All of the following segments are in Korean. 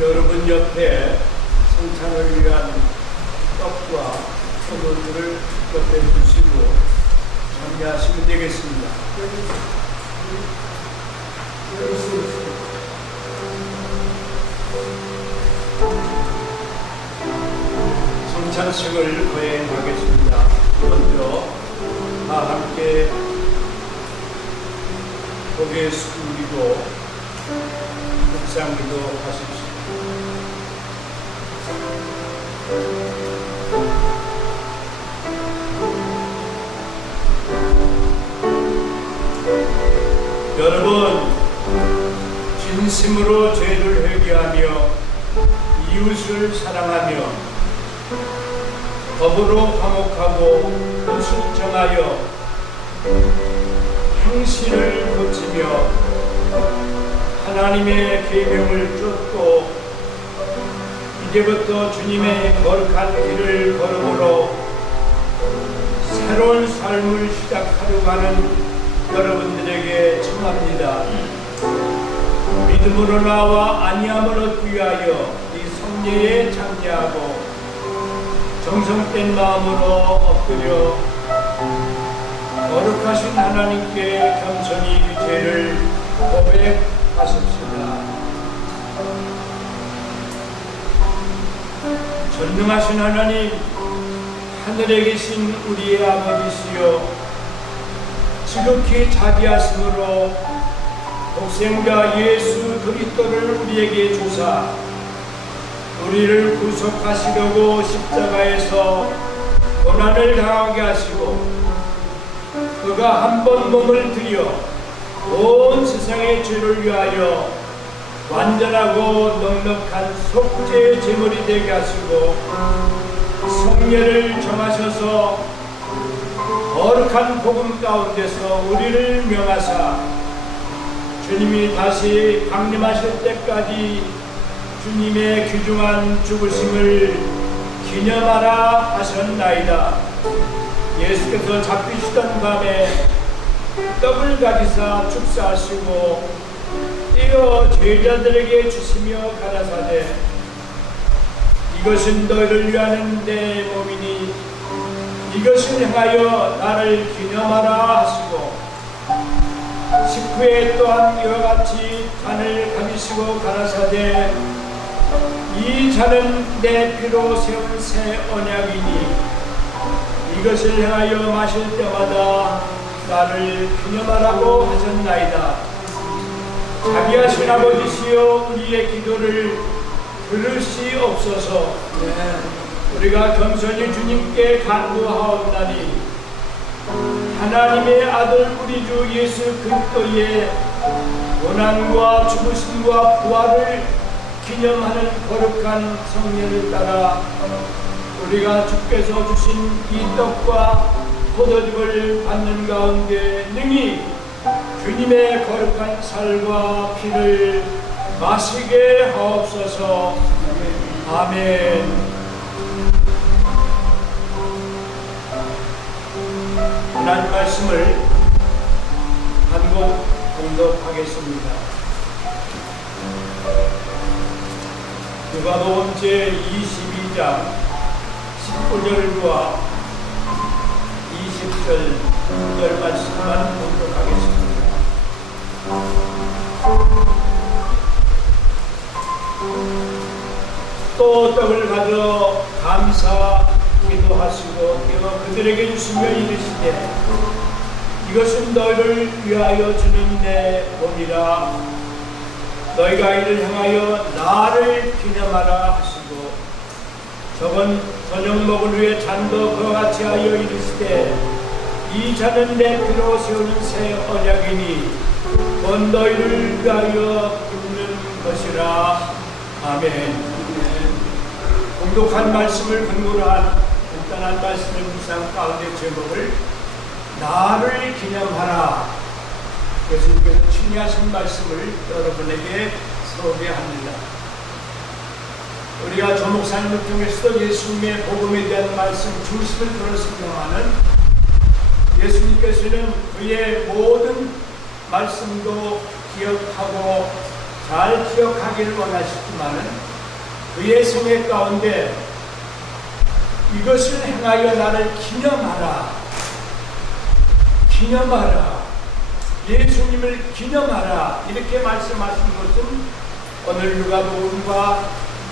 여러분 옆에 성찬을 위한 떡과 포도주를 옆에 두시고 참여하시면 되겠습니다. 성찬식을 거행하겠습니다. 먼저 다 함께 고개 숙이고 묵상기도 하십시오. 여러분, 진심으로 죄를 회개하며 이웃을 사랑하며 법으로 화목하고 뜻을 정하여 행실을 고치며 하나님의 계명을 쫓고 이제부터 주님의 거룩한 길을 걸음으로 새로운 삶을 시작하려고 하는 여러분들에게 청합니다. 믿음으로 나와 아니함을 얻기 위하여 이 성례에 참여하고 정성된 마음으로 엎드려 거룩하신 하나님께 겸손히 죄를 고백하십시다. 전능하신 하나님, 하늘에 계신 우리의 아버지시여, 지극히 자비하심으로 독생자 예수 그리스도를 우리에게 주사 우리를 구속하시려고 십자가에서 고난을 당하게 하시고 그가 한 번 몸을 들여 온 세상의 죄를 위하여 완전하고 넉넉한 속죄의 제물이 되게 하시고 성례를 정하셔서 거룩한 복음 가운데서 우리를 명하사 주님이 다시 강림하실 때까지 주님의 귀중한 죽으심을 기념하라 하셨나이다. 예수께서 잡히시던 밤에 떡을 가지사 축사하시고 떼어 제자들에게 주시며 가라사대 이것은 너희를 위하는 내 몸이니 이것을 행하여 나를 기념하라 하시고 식후에 또한 이와 같이 잔을 가지시고 가라사대 이 잔은 내 피로 세운 새 언약이니 이것을 행하여 마실 때마다 나를 기념하라고 하셨나이다. 자비하신 아버지시여 우리의 기도를 들으시옵소서. 우리가 겸손히 주님께 간구하옵나니 하나님의 아들 우리 주 예수 그리스도의 고난과 죽으심과 부활을 기념하는 거룩한 성례를 따라 우리가 주께서 주신 이 떡과 포도즙을 받는 가운데 능히 주님의 거룩한 살과 피를 마시게 하옵소서. 아멘. 하나님 말씀을 한 곡 공독하겠습니다. 누가복음 제22장 19절과 20절 9절 말씀만 공독하겠습니다. 또 떡을 가져 감사 기도하시고 떼어 그들에게 주시며 이르시되 이것은 너희를 위하여 주는 내 몸이라 너희가 이를 행하여 나를 기념하라 하시고 저건 저녁 먹을 후에 잔도 그와 같이 하여 이르시되 이 잔은 내 피로 세우는 새 언약이니 곧 너희를 위하여 붓는 것이라. 아멘. 공독한 말씀을 근거로 한 간단한 말씀의 묵상 가운데 제목을 나를 기념하라. 예수님께서 친히하신 말씀을 여러분에게 소개합니다. 우리가 조 목사님을 통해서도 예수님의 복음에 대한 말씀 중심을 들었습니다마는 예수님께서는 그의 모든 말씀도 기억하고 잘 기억하기를 원하시지만은 그의 생애 가운데 이것을 행하여 나를 기념하라. 기념하라. 예수님을 기념하라. 이렇게 말씀하신 것은 오늘 누가복음과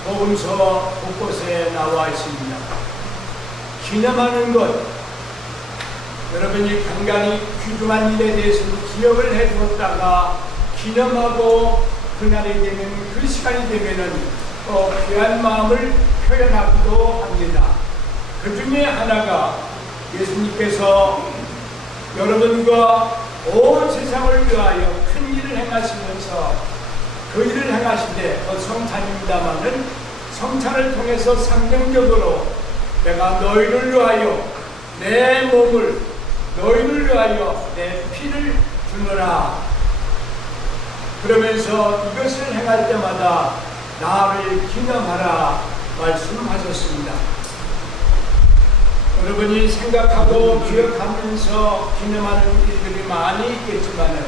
복음서 곳곳에 나와 있습니다. 기념하는 것, 여러분이 간간히 귀중한 일에 대해서는 기억을 해두었다가 기념하고 그날이 되면, 그 시간이 되면은 귀한 마음을 표현하기도 합니다. 그 중에 하나가 예수님께서 여러분과 온 세상을 위하여 큰 일을 행하시면서 그 일을 행하시되 성찬입니다마는 성찬을 통해서 상징적으로 내가 너희를 위하여 내 몸을, 너희를 위하여 내 피를 주노라. 그러면서 이것을 행할 때마다 나를 기념하라 말씀하셨습니다. 여러분이 생각하고 기억하면서 기념하는 일들이 많이 있겠지만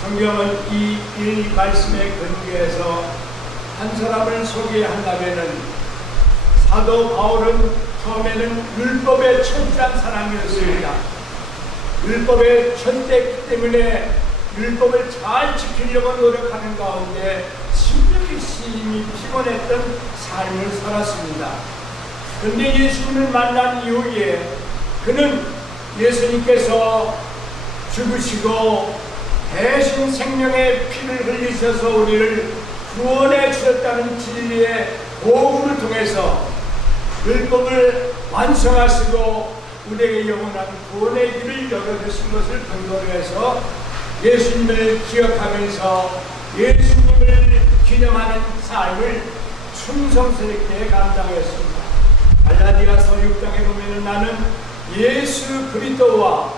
성경은 이 말씀의 근거에서 한 사람을 소개한다면 사도 바울은 처음에는 율법에 천대한 사람이었습니다. 율법에 천대했기 때문에 율법을 잘 지키려고 노력하는 가운데 심력이 심히 피곤했던 삶을 살았습니다. 그런데 예수님을 만난 이후에 그는 예수님께서 죽으시고 대신 생명의 피를 흘리셔서 우리를 구원해 주셨다는 진리의 복음을 통해서 율법을 완성하시고 우리에게 영원한 구원의 길을 열어주신 것을 근거로 해서 예수님을 기억하면서 예수님을 기념하는 삶을 충성스럽게 감당했습니다. 갈라디아서 6장에 보면 나는 예수 그리스도와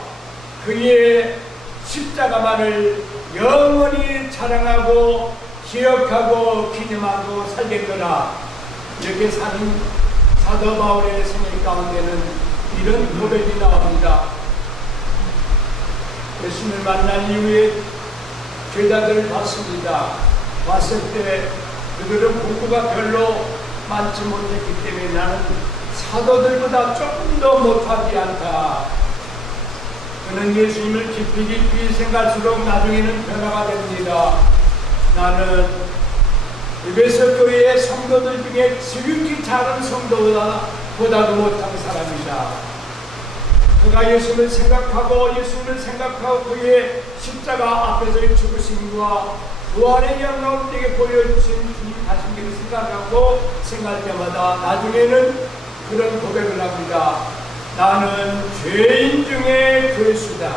그의 십자가만을 영원히 자랑하고 기억하고 기념하고 살겠구나. 이렇게 사는 사도 바울의 생애 가운데는 이런 고백이 나옵니다. 예수님을 만난 이후에 제자들을 봤습니다. 봤을 때 그들은 공부가 별로 많지 못했기 때문에 나는 사도들보다 조금 더 못하지 않다. 그는 예수님을 깊이 생각할수록 나중에는 변화가 됩니다. 나는 에베소 교회의 성도들 중에 지극히 작은 성도보다도 못한 사람이다. 그가 예수님을 생각하고 그의 십자가 앞에서의 죽으심과 부활의 영광을 우리에게 보여주신 주님 하신기를 생각할 때마다 나중에는 그런 고백을 합니다. 나는 죄인 중에 괴수다.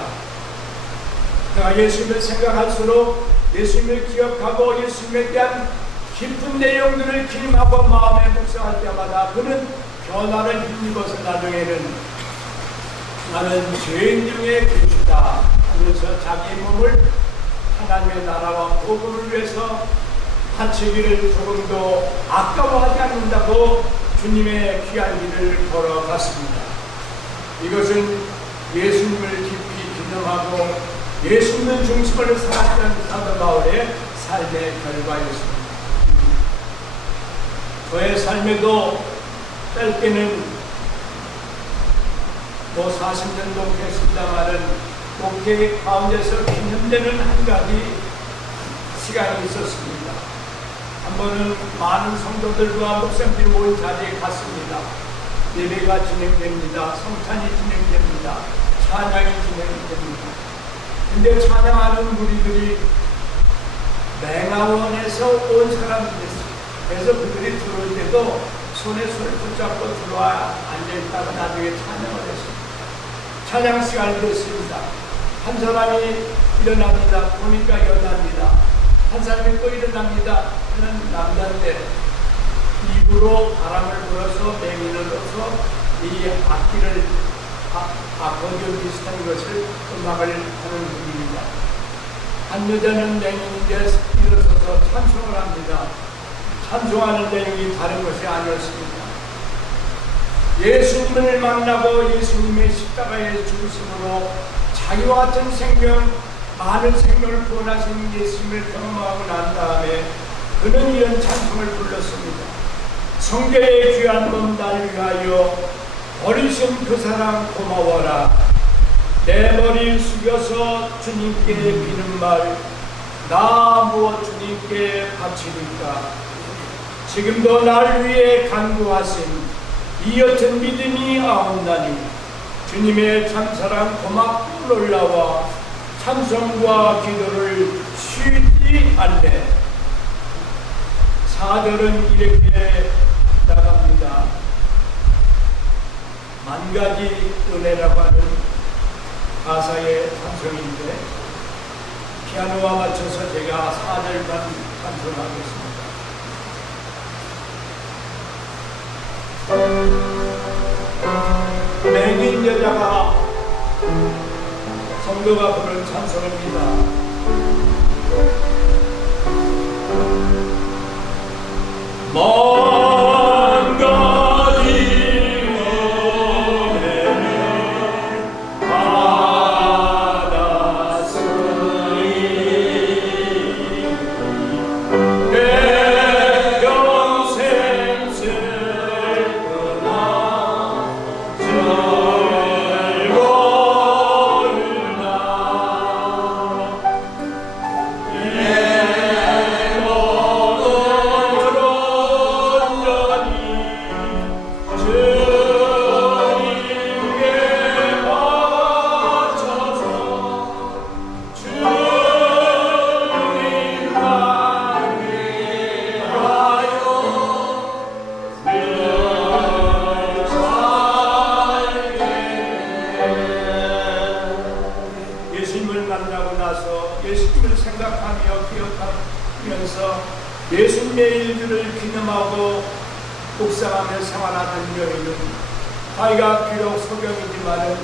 그가 예수님을 생각할수록 예수님을 기억하고 예수님에 대한 깊은 내용들을 기림하고 마음에 묵상할 때마다 그는 변화를 힘입어서 나중에는 나는 죄인 중에 괴수다 하면서 자기 몸을 하나님의 나라와 복음을 위해서 바치기를 조금도 아까워하지 않는다고 주님의 귀한 길을 걸어갔습니다. 이것은 예수님을 깊이 기념하고 예수님을 중심으로 살았던 사도 바울의 삶의 결과였습니다. 저의 삶에도 짧게는 40년 목회했습니다만은 목회 가운데서 기념되는 한 가지 시간이 있었습니다. 한 번은 많은 성도들과 목사님들이 모인 자리에 갔습니다. 예배가 진행됩니다. 성찬이 진행됩니다. 찬양이 진행됩니다. 근데 찬양하는 무리들이 맹아원에서 온 사람들이었어요. 그래서 그들이 들어올 때도 손에 손을 붙잡고 들어와 앉아있다가 나중에 찬양을 했습니다. 찬양 시간이 됐습니다. 한 사람이 일어납니다. 보니까 여자입니다. 한 사람이 또 일어납니다. 그는 남자인데 입으로 바람을 불어서 맹인을 넣어서 이 악기를 아코디언 비슷한 것을 음악을 하는 분입니다. 한 여자는 맹인인데 일어서서 찬송을 합니다. 찬송하는 내용이 다른 것이 아니었습니다. 예수님을 만나고 예수님의 십자가의 죽으심으로 자기와 같은 생명, 많은 생명을 구원하신 예수님을 경험하고 난 다음에 그는 이런 찬송을 불렀습니다. 성교의 귀한 몸 날 위하여 버리신 그 사랑 고마워라. 내 머리 숙여서 주님께 비는 말, 나 무엇 주님께 바치니까. 지금도 날 위해 간구하신 이 여튼 믿음이 아옵나니 주님의 참사랑 고맙고 놀라와 찬송과 기도를 쉬지 않네. 4절은 이렇게 나갑니다. 만 가지 은혜라고 하는 가사의 찬송인데 피아노와 맞춰서 제가 4절만 찬송하겠습니다. 맹인 여자가 성도가 부른 찬송입니다. 먼 가지 은혜를 받았으니 내 평생 슬프나 즐거울나 예수님을 생각하며 기억하면서 예수님의 일들을 기념하고 묵상하며 생활하던 여인은 자기가 비록 소경이지만은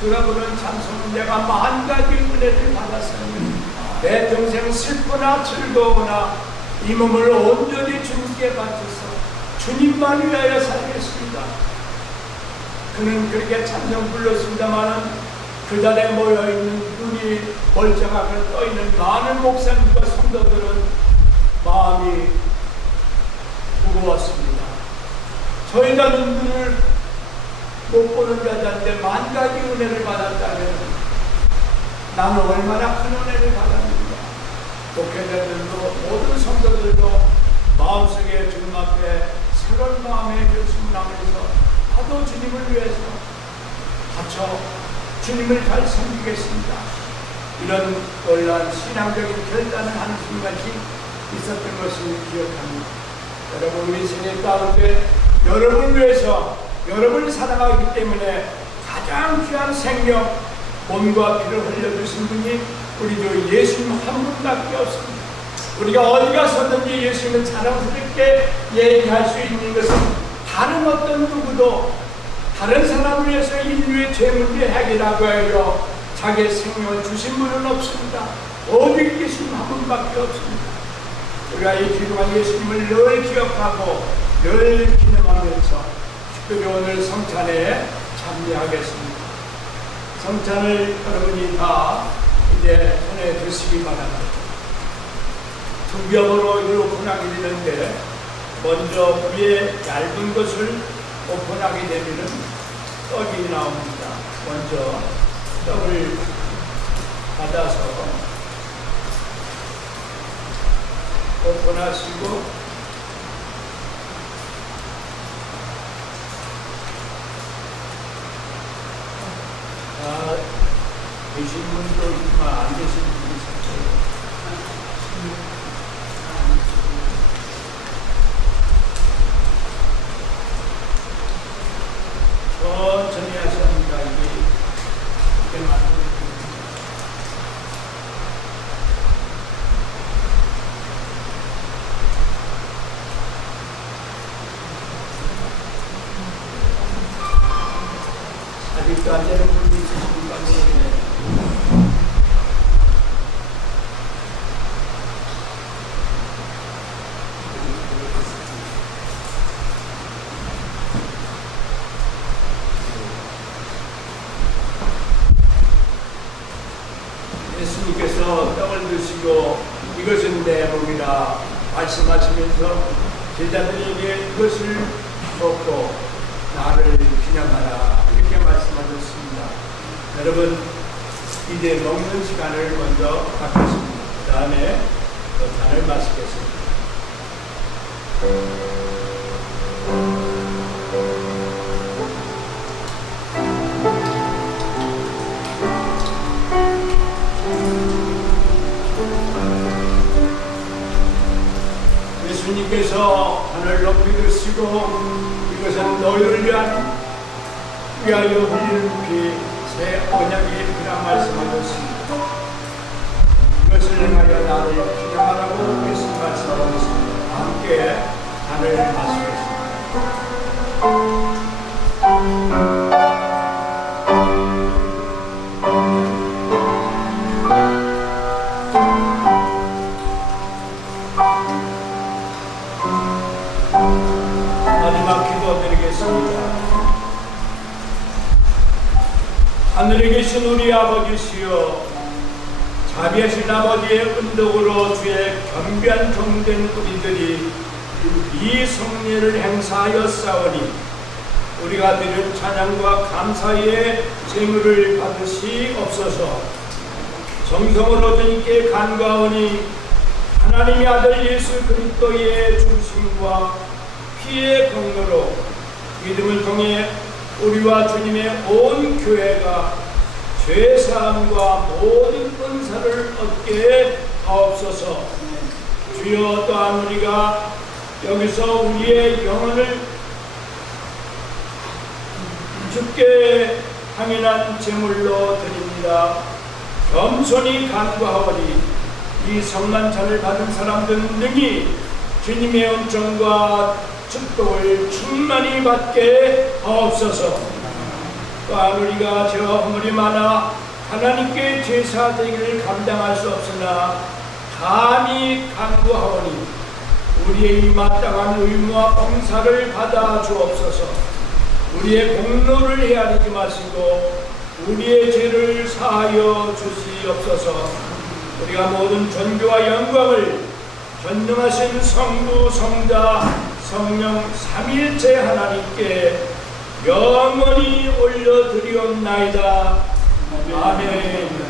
그가 부른 찬송은 내가 만 가지 은혜를 받았으니 내 평생 슬프나 즐거우나 이 몸을 온전히 주님께 바쳐서 주님만 위하여 살겠습니다. 그는 그렇게 찬송 불렀습니다마는 그 자리에 모여있는 눈이 멀쩡하게 떠있는 많은 목사님과 성도들은 마음이 무거웠습니다. 저희가 눈을 못 보는 자들한테 만 가지 은혜를 받았다면 나는 얼마나 큰 은혜를 받았는가. 목회자들도 모든 성도들도 마음속에 주님 앞에 새로운 마음의 결심을 하면서 나도 주님을 위해서 바쳐 주님을 잘 섬기겠습니다. 이런 놀라운 신앙적인 결단을 하는 순간이 있었던 것을 기억합니다. 여러분 우리 생애 가운데 여러분을 위해서 여러분을 사랑하기 때문에 가장 귀한 생명 몸과 피를 흘려주신 분이 우리도 예수님 한 분밖에 없습니다. 우리가 어디 가서든지 예수님을 자랑스럽게 얘기할 수 있는 것은 다른 어떤 누구도 다른 사람을 위해서 인류의 죄 문제 해결하고 하여 자기의 생명을 주신 분은 없습니다. 오직 예수님 한 분밖에 없습니다. 우리가 이 귀중한 예수님을 늘 기억하고 늘 기념하면서 특별히 오늘 성찬에 참여하겠습니다. 성찬을 여러분이 다 이제 손에 드시기 바랍니다. 두 겹으로 이걸 오픈하게 되는데 먼저 위에 얇은 것을 오픈하게 되면 떡이 나옵니다. 먼저 떡을 받아서 오픈하시고 계신 분도 있지만 안 계신 분도 있어요. 천천히 하셔야 합니다. 이게 맞는 아직도 안 되는 분이 있으십니까? 모르겠네요. 예수님께서 말씀하시면서 제자들에게 이것을 먹고 나를 기념하라 이렇게 말씀하셨습니다. 여러분 이제 먹는 시간을 먼저 갖겠습니다. 그 다음에 또 잔을 마시겠습니다. 예수님께서 하늘 높이 드시고 이것은 너희를 위하여 흘리는 피 새 언약의 피라 말씀하셨습니다. 이것을 행하여 나를 기념하라고 예수 말씀하셨습니다. 함께 잔을 마시겠습니다. 마지막 기도 드리겠습니다. 하늘에 계신 우리 아버지시여, 자비하신 아버지의 은덕으로 주의 겸비한 종된 우리들이 이 성례를 행사하였사오니 우리가 드린 찬양과 감사의 제물을 받으시옵소서. 정성으로 주님께 간구하오니 하나님의 아들 예수 그리스도의 중심과 피의 공로로 믿음을 통해 우리와 주님의 온 교회가 죄사함과 모든 은사를 얻게 하옵소서. 주여, 또한 우리가 여기서 우리의 영혼을 주께 향연한 제물로 드립니다. 겸손히 간구하오니 이 성만찬을 받은 사람들은 능히 주님의 은총과 축복을 충만히 받게 하옵소서. 또한 우리가 저 허물이 많아 하나님께 제사되기를 감당할 수 없으나 감히 간구하오니 우리의 이 마땅한 의무와 봉사를 받아 주옵소서. 우리의 공로를 헤아리지 마시고 우리의 죄를 사하여 주시옵소서. 우리가 모든 존귀와 영광을 전능하신 성부, 성자, 성령 삼위일체 하나님께 영원히 올려드리옵나이다. 아멘.